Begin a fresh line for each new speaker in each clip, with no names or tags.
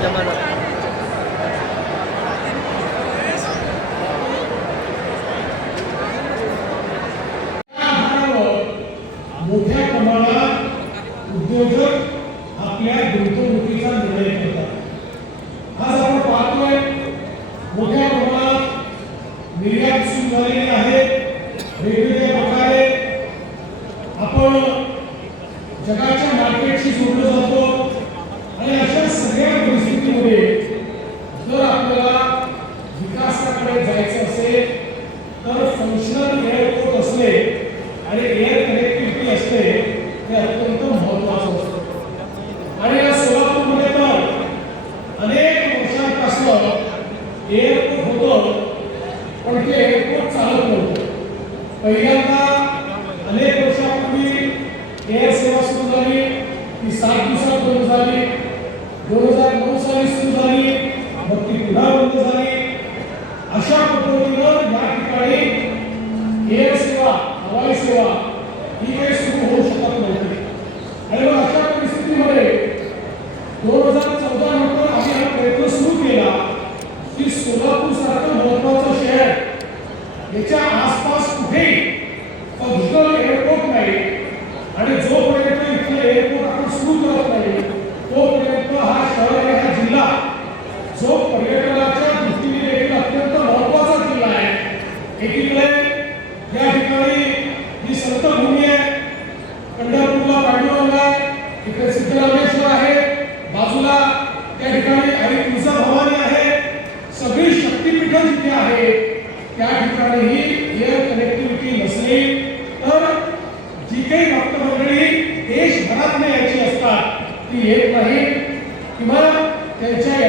llamada. Functional air असले आणि
air connectivity असते मध्ये दोन हजार चौदा नंतर आम्ही हा प्रयत्न सुरू केला की सोलापूर सारखं महत्वाचं शहर याच्या त्या ठिकाणीही एअर कनेक्टिव्हिटी नसली तर जी काही भक्त मंडळी देशभरातल्या याची असतात ती येत नाही किंवा त्यांच्या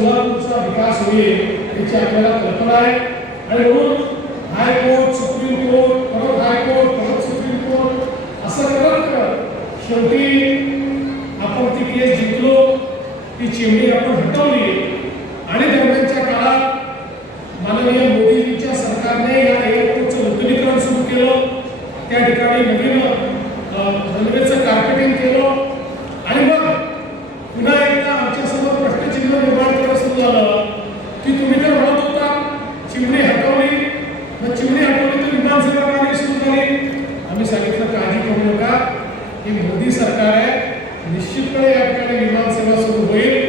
संगणचा विकास होईल याची आपल्याला कल्पना आहे. आणि म्हणून हायकोर्ट सुप्रीम कोर्ट परत हायकोर्ट परत सुप्रीम कोर्ट असं करत शेवटी आपण ती केस जिंकलो ती चिमणी आपण हटवली. आणि दरम्यानच्या काळात माननीय मोदींच्या सरकारने या एअरपोर्टचं नूतनीकरण सुरू केलं. त्या ठिकाणी नवीन की मोदी सरकार आहे निश्चितपणे या ठिकाणी विमानसेवा सुरू होईल.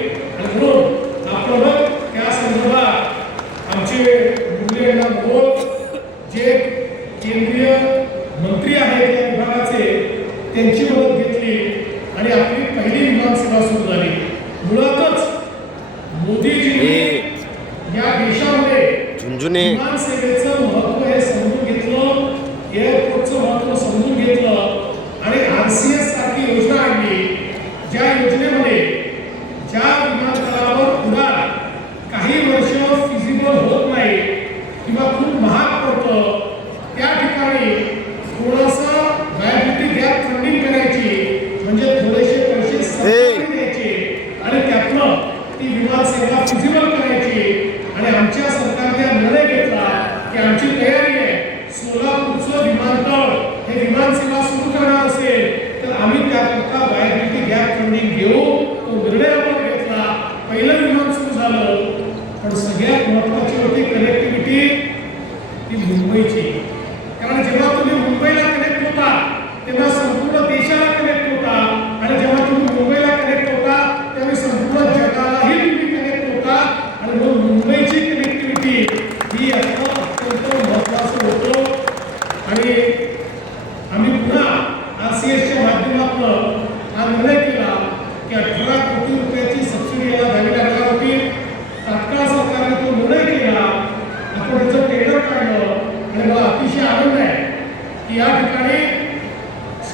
দিয়েছি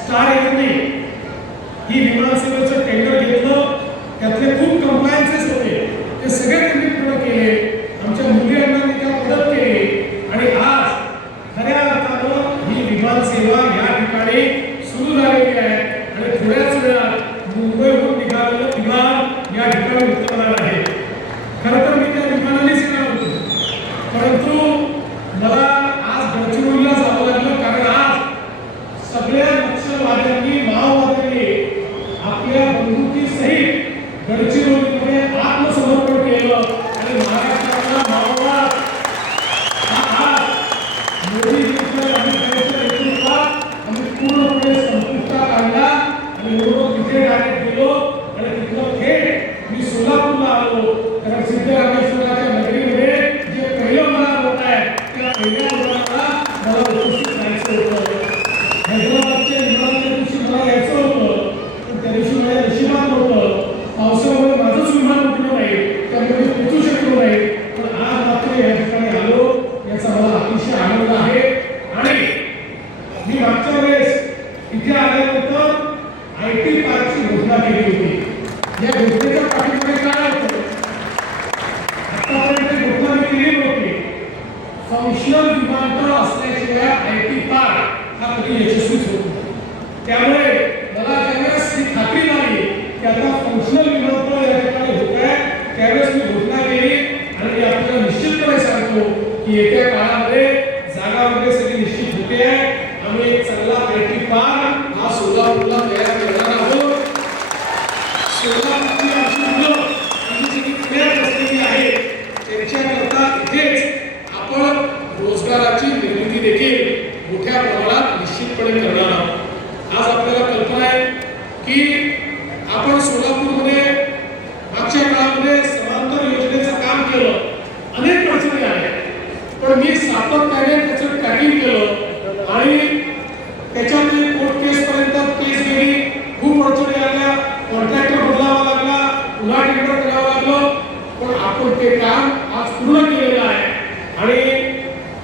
స్టార్ట్ అయింది ఈ విమలాసింగ్ केलं आणि महाराष्ट्रातला मावळा हा मोदीजीचं आणि त्यांच्या नेतृत्वात आम्ही पूर्णपणे संपुष्टात आणला आणि लोक तिथे डायरेक्ट गेलो. आणि तिथलं थेट मी सोलापूरला आलो. कारण सिद्धरामेश्वराच्या नगरीमध्ये जे पहिलं मला होत आहे त्या पहिल्या आज पूर्ण केलेला आहे. आणि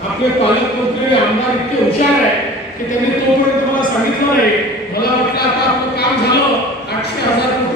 आपले पालकमंत्री आमदार इतके हुशार आहे की त्यांनी तोपर्यंत मला सांगितलं नाही. मला वाटलं आता आपलं काम झालं. आठशे हजार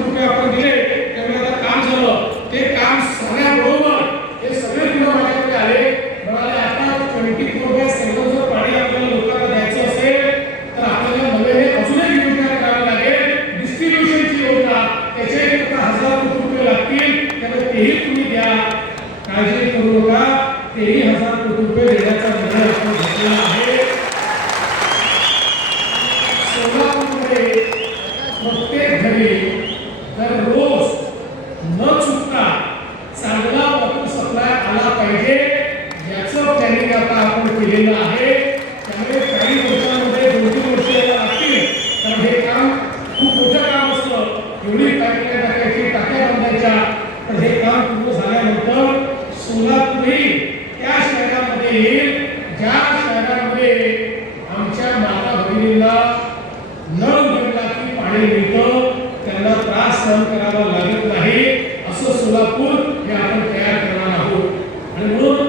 लागत नाही असं सोलापूर हे आपण तयार करणार आहोत. आणि म्हणून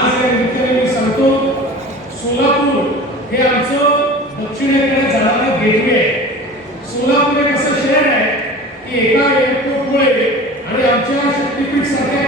आज या निमित्ताने मी सांगतो सोलापूर हे आमचं दक्षिणेकडे जाणारं गेटवे आहे. सोलापूर एक असं शहर आहे की एका एअरपोर्टमुळे आणि आमच्या शक्तीपीठ सारख्या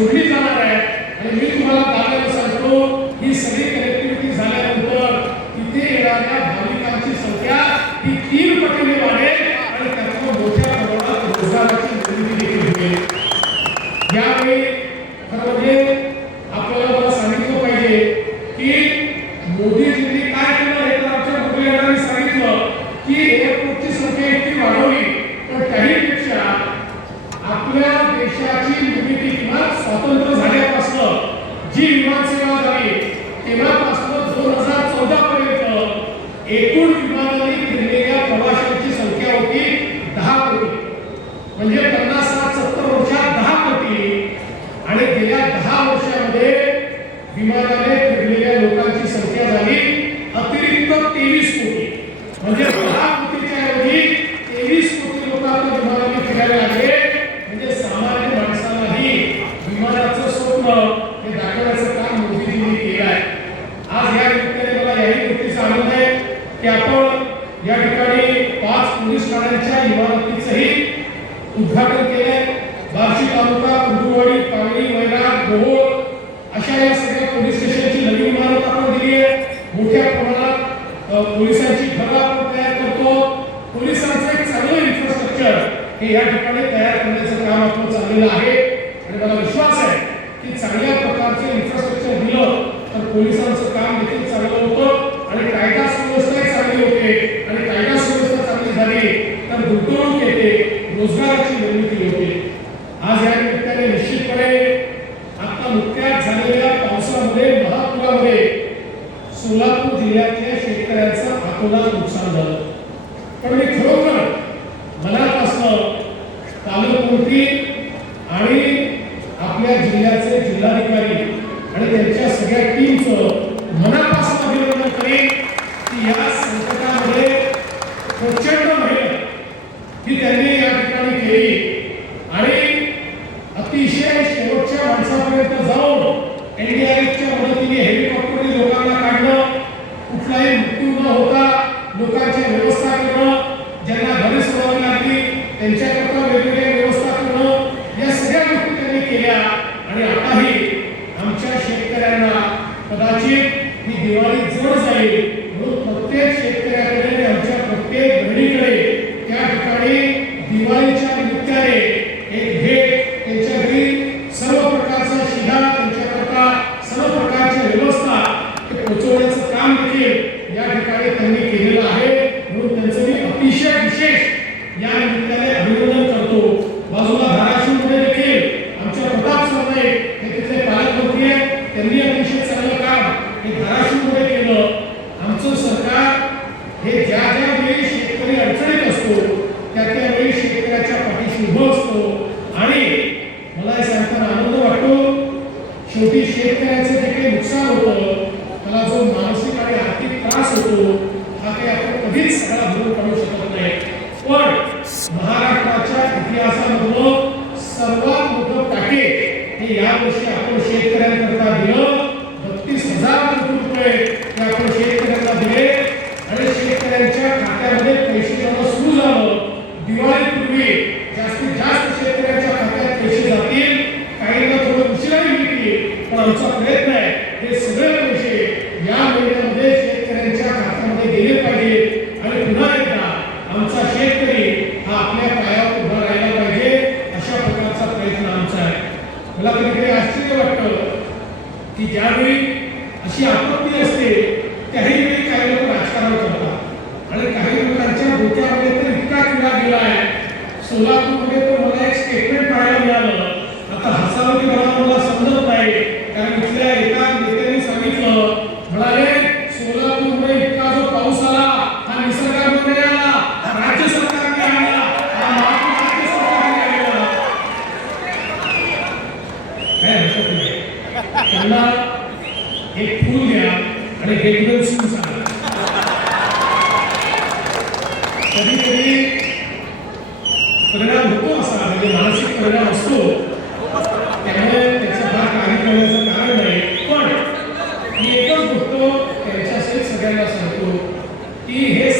जोडली जाणार आहे. आणि मी तुम्हाला दाव्याला सांगतो ही सगळी कनेक्टिव्हिटी झाल्यानंतर तिथे येणाऱ्या भाविकांची संख्या ही तीन पटीने वाढेल आणि त्यातून मोठ्या प्रमाणात रोजगाराची निर्मिती देखील होईल. यावेळी दहा वर्षामध्ये विमानाने फिरलेल्या लोकांची संख्या झाली अतिरिक्त तेवीस कोटी. म्हणजे Thank you. शेतकऱ्याच्या पैसे जातील. काहींना थोडं उशिरा मिळतील पण आमचा प्रयत्न आहे. हे सगळं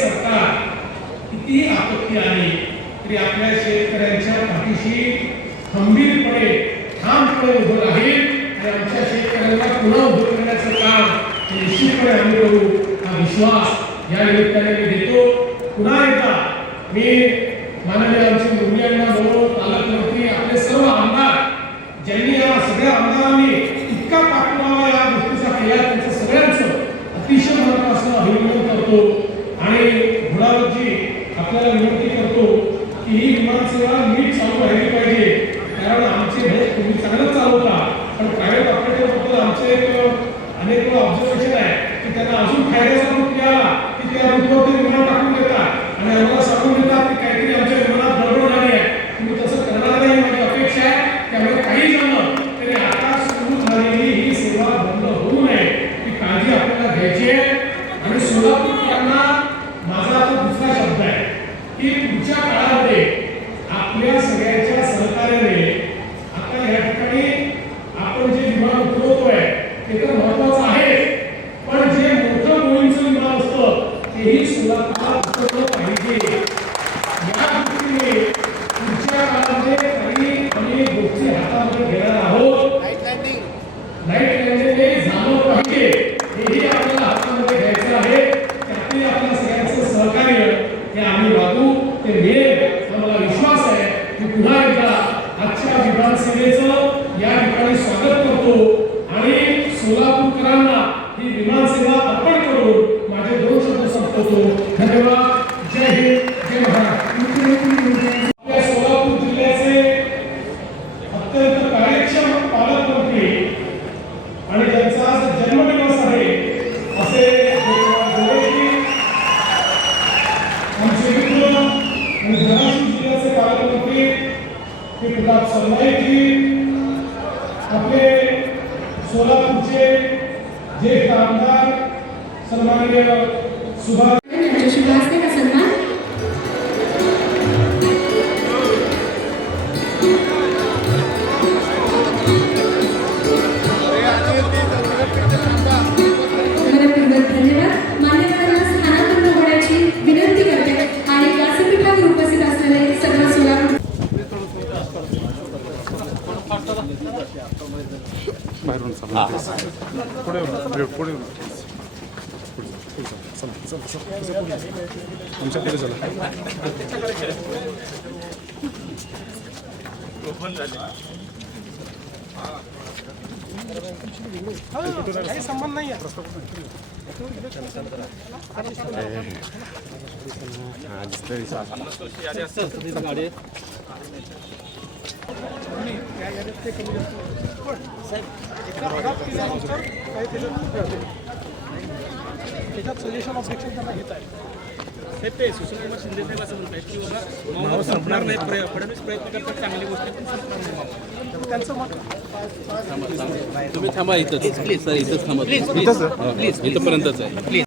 सरकार कितीही आपत्ती आली तरी आपल्या शेतकऱ्यांच्या पाठीशी खंबीरपणे ठामपणे उभं राहील आणि आमच्या शेतकऱ्यांना पुन्हा उभं करण्याचं काम निश्चितपणे आम्ही करू. हा विश्वास या निमित्ताने मी देतो पुन्हा एकदा मी माननीय आमचे मुंबई अण्णा पालकमंत्री आपले सर्व आमदार ज्यांनी या सगळ्या आमदारांनी इतका पाठपुरावा या गोष्टीचा केला त्यांचं सगळ्यांचं अतिशय महत्वाचं अभिनंदन करतो. आणि होणार आपल्याला विनंती करतो की ही विमानसेवा नीट चालू आहे.
तुमच्यापुढे चला काही संबंध नाही आहे त्याच्यात सोल्युशन ऑब्जेक्शन त्यांना घेत आहे
साहेब ते सुशील कुमार शिंदे साहेब असं म्हणतात की बाबा मावळ संपणार नाही प्रय- फडणवीस प्रयत्न करतात चांगली गोष्ट पण संपणार नाही. मावळ.
तुम्ही थांबा इथंच. सर इथंच थांबा प्लीज इथंपर्यंतच आहे. प्लीज